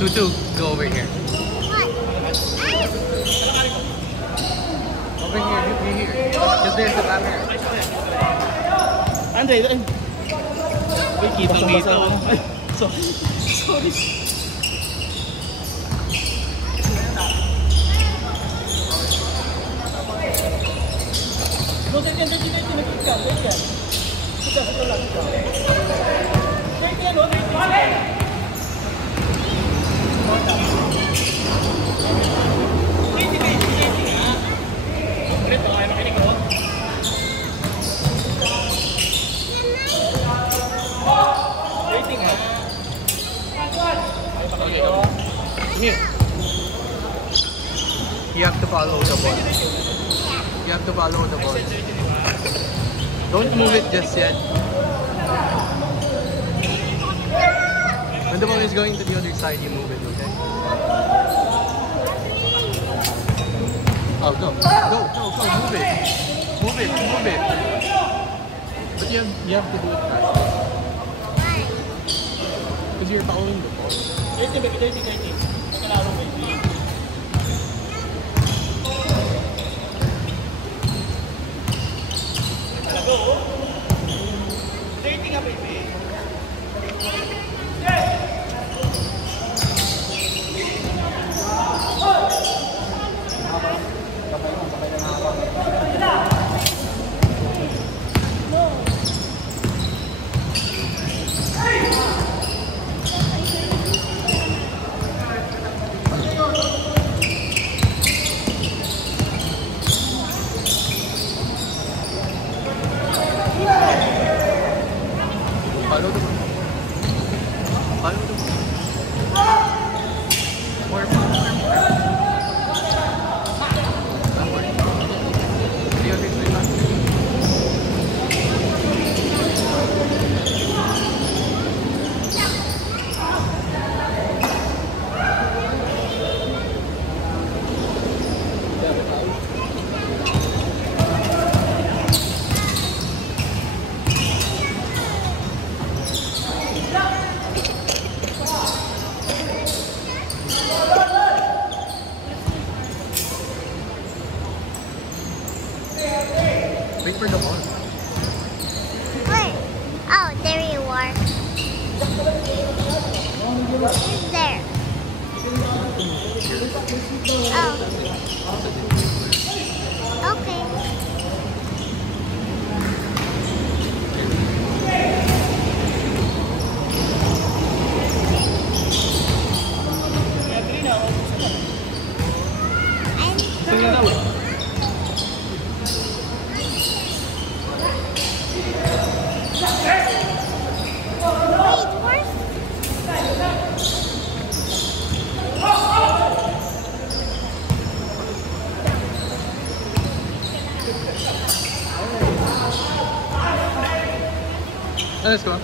Tutu, go over here. What? Over here, you here. Because there's the camera. Andre, uy, kitang dito. Sorry. No, second, tinagit ka. Ika, sa lang. Here. You have to follow the ball. You have to follow the ball. Don't move it just yet. When the ball is going to the other side, you move it, okay? Oh, go. Go, move it. Move it. But you have to do it fast. Because you're following the ball. Dirty. Nakalaro baby. Talaga oh. Dirty nga baby. Wait for the ball. Wait. Oh, there you are. It's there. Oh. Okay. Let's go.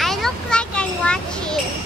I look like I'm watching.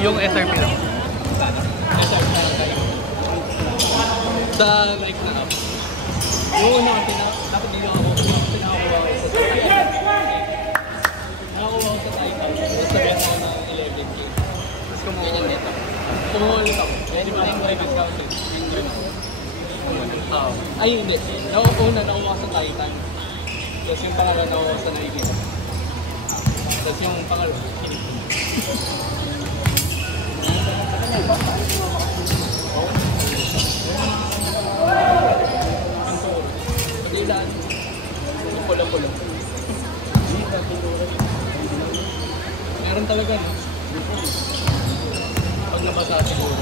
Yung SRP lang. SRP lang tayo. Sa like na up. Oo na, dapat dito ako. Nakakuha ako sa Titan. Tapos sabihan ako ng 11K. Tapos kumuha dito. Kumuha ulit ako. Hindi ba yung private housing? Ay hindi. Una nakuha sa Titan. Tapos yung pangalawa nakuha sa Navy. Tapos yung pangalawa, kinig. Pag-ilan, pula-pula. Meron talaga, no? Pag nabasa siguro.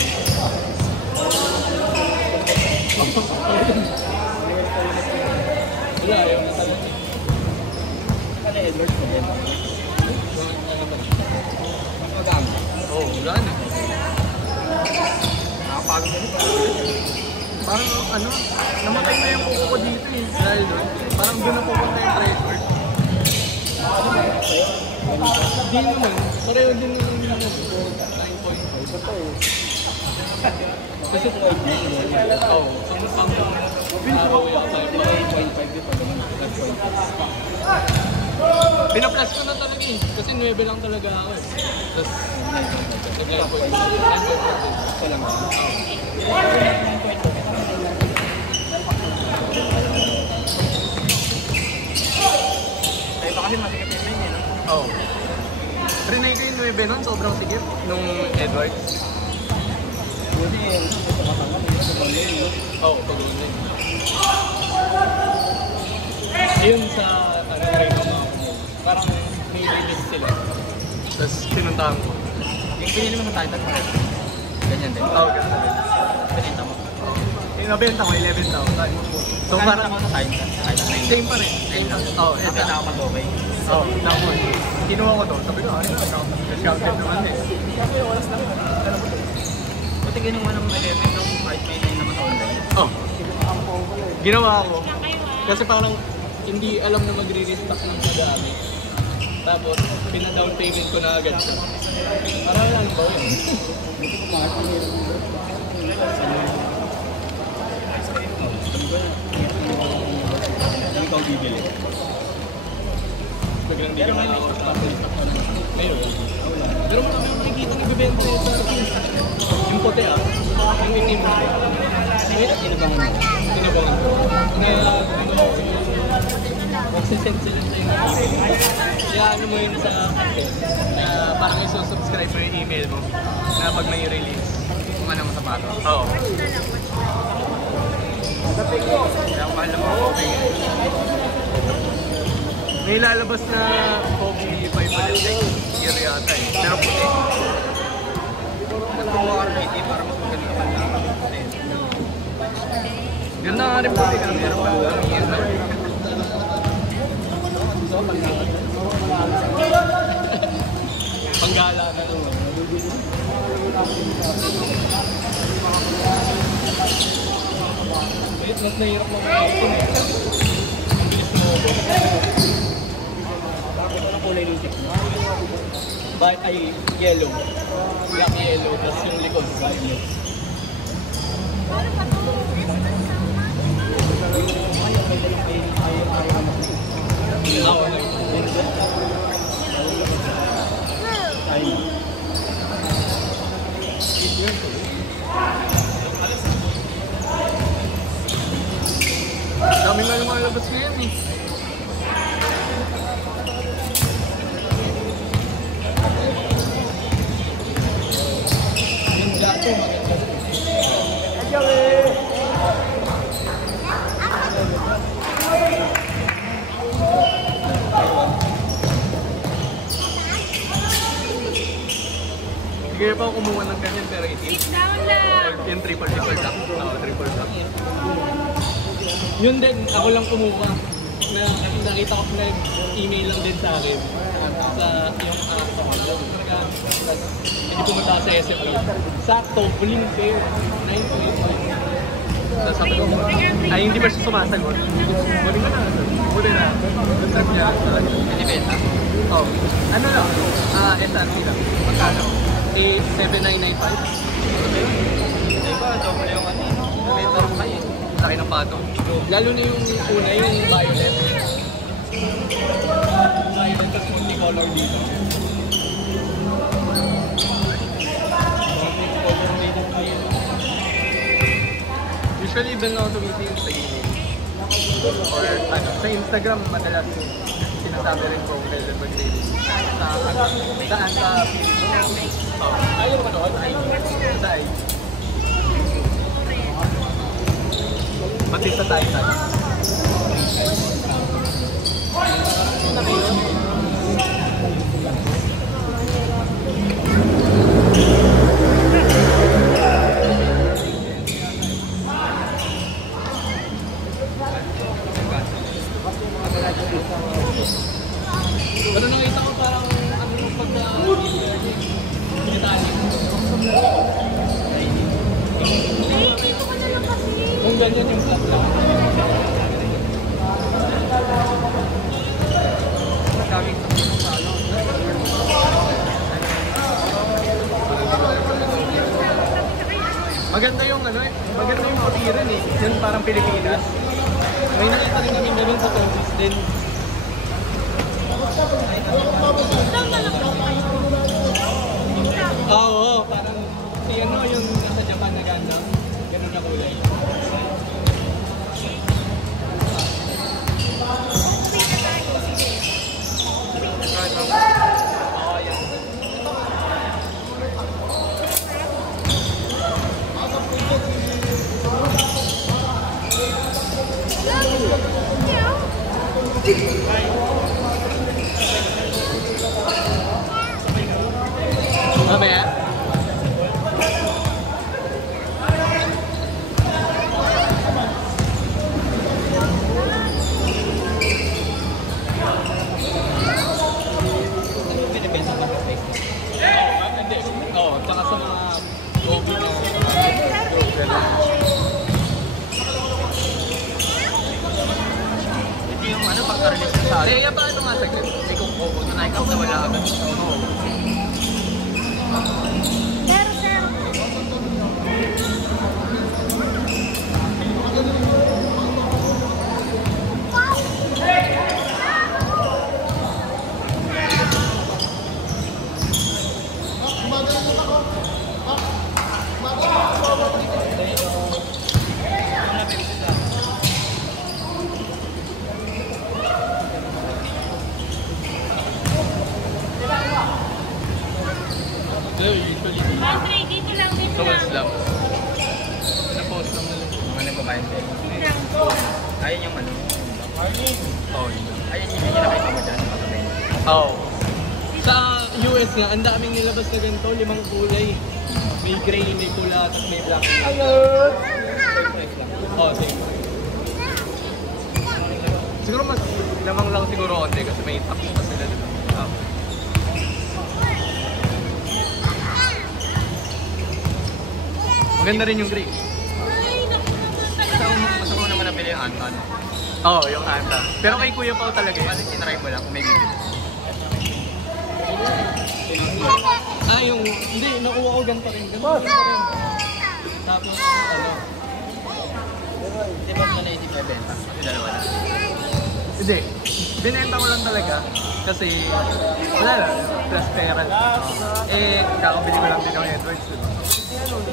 doon na pupunta yung record. Di naman. Pareho din yung 9.5. Kasi ito ay oo. Ang pinaplus ko na talaga eh. Kasi 9 lang talaga ako eh. Tapos, nag-9 po yun. 9.5 lang ako. Ay, baka kasi masikip yung main, no? Oo. Trinay ko yung 9 nun, sobrang sikip nung Edwards. Buti, Oo, pag-ulit. Yun sa rin mo, parang may release sila. Tapos pinuntahan ko. yung pinili mo sa Titan, ganyan din. Oo, ganun na rin. Pinita mo. Yung nabenta ko, 11,000. So parang ako sa Titan. same pa rin. Oo, Ito ito. na ako mag-okay. Oo, tapos kinuha ko doon. Sabi ko, ano na, discounted naman eh. Buti ginawa ng 11 nung kahit may naman sa online. Oh. Ginawa ko. Kasi parang hindi alam na magre-restock ng magamit. Tapos, pina-down payment ko na agad siya. Parang lang ba yun? Hindi ikaw bibili. Biglang di ka na lang restock ko na. Ngayon. Pero marami yung nakikita nagbibenta sa yung puti yung itim. Wait, Inabangan mo. tinabangan ko. Na magsisend sila sa yung email. Kaya ano mo yun sa content na parang isusubscribe mo yung email mo na pag may release. Kung ano mo sapatos. Oo. Kaya ang mahal naman ako. May lalabas na Kobe 500 year yata eh. Pero puti. Nagkuha ka ng itim para magpagano ka man lang. Yun na nga rin puti ka. Pero yun na. Panggala na naman. Wait, mas nahirap mo mag-itim eh. Ang bilis mo. Ano kulay ng check mo? Ay, yellow. Black yellow. Tapos yung likod, violet. Oo, dami nga lumalabas ngayon eh. Yung gato, sige pa ako kumuha ng ganyan pero itim. Yung triple lang. Oo, triple lang. Yun din, ako lang kumuha. Na nakita ko na email lang din sa akin. Sa yung talaga. Hindi pumunta sa SF lang. Sakto, huling fair. 9.5. Tapos sabi ko, ay hindi ba siya sumasagot? Huling ka na. Huli na. Tapos niya, hindi benta. Oh. Ano lang? SRP lang. Magkano? 7995. Diba, double yung ano. Benta rin kayo. Laki ng pato. Lalo na yung una, yung violet. Violet kasi multicolor dito. Usually, ibang ako tumitingin sa email. Or ano, sa Instagram, madalas sinasabi rin ko kailan mag-release. Saan? Sa ayaw ko noon. Sa IG. Pati sa Titan. Pero nakita ko parang ano yung pagka-Italian. Dito ko na lang kasi. Kung ganyan yung slot lang. May nakita rin kami ganun sa Purchase din. Oo, parang si ano yung nasa Japan na ganda. Ganun na kulay. Oo, yan. Mamaya. Oo, tsaka sa mga gobi na group nila. Ito yung ano, pagka-release sa akin. Kaya paano nga saglit? May kung kubo na ikaw na wala agad. Pero, sir. Usually, Andre, dito lang, dito towels lang. lang. Na-post lang nila. Mga nagbabayad din. Ayun yung ano. Oo, yun lang. Ayun yung nakita mo dyan. Makapin. Oo. Sa US nga, ang daming nilabas na ganito, 5 kulay. May gray, may pula, at may black. Ayun! Oo, same. Siguro mas lamang lang siguro konti kasi may tax pa sila dito. Maganda rin yung gray. Basta mo naman nabili yung Anton. Oo, yung anta. Pero kay Kuya Pao talaga Balik yun. sinry mo lang kung may bibili. Ah, yung, hindi, nakuha ko ganito rin. Ganito rin pa rin. Tapos, ano, Hindi ba ito na hindi bebenta? Kasi dalawa na. hindi. Binenta ko lang talaga. Kasi, wala lang, plus pera. Eh, kakabili ko lang din ng Edwards. Diba?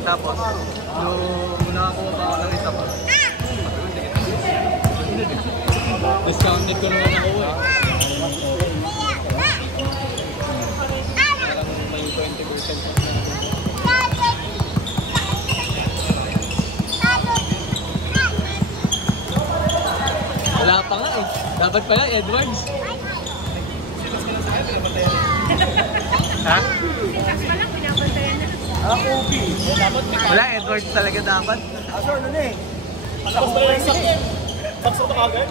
Tapos, nung nakakuha pa ako ng isa pa, discounted ko naman ako eh. Parang may 20% off na. Wala pa nga eh. Dapat pala Edwards. Ha? Sintas pa lang, pinabantayan na. Wala, Edwards talaga dapat. Aso, ano na eh? Palabas pa rin ang sakyan. Pagsok na kagad.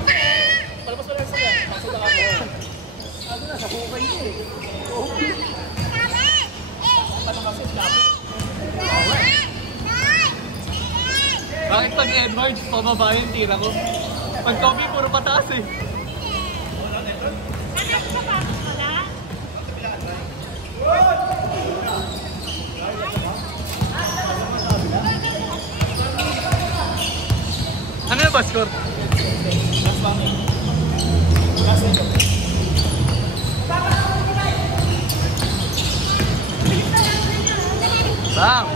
Palabas pa rin ang sakyan. Pagsok na kagad. Ano na, sa bukay niya eh. Bakit pag Edwards, pababa yung tira ko? Pag Kobe, puro pataas eh. Anak ko pa, wala? Ano na ba score? Bang!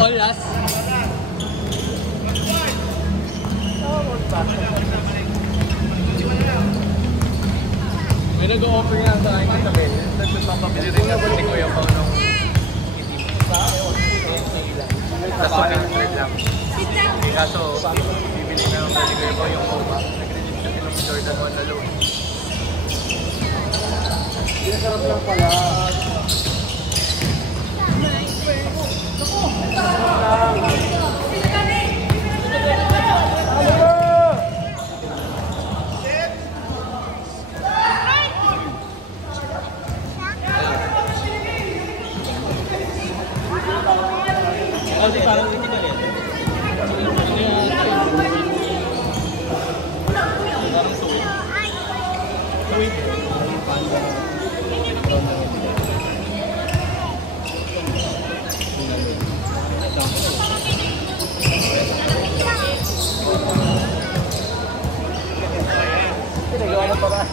Olas. May nag-o-offer nga sa akin sa tabi. Tapos nagpapabili rin naman ni Kuya Pao nung itim. Tapos 100 lang. Kaso, bibili na naman ni Kuya Pao yung MOBA. Nag-release kasi ng Jordan 1 na low. Sarap lang pala. Kasi parang original yan. Ano yan? Parang sweet. Sweet. Ginagawa ng paraan.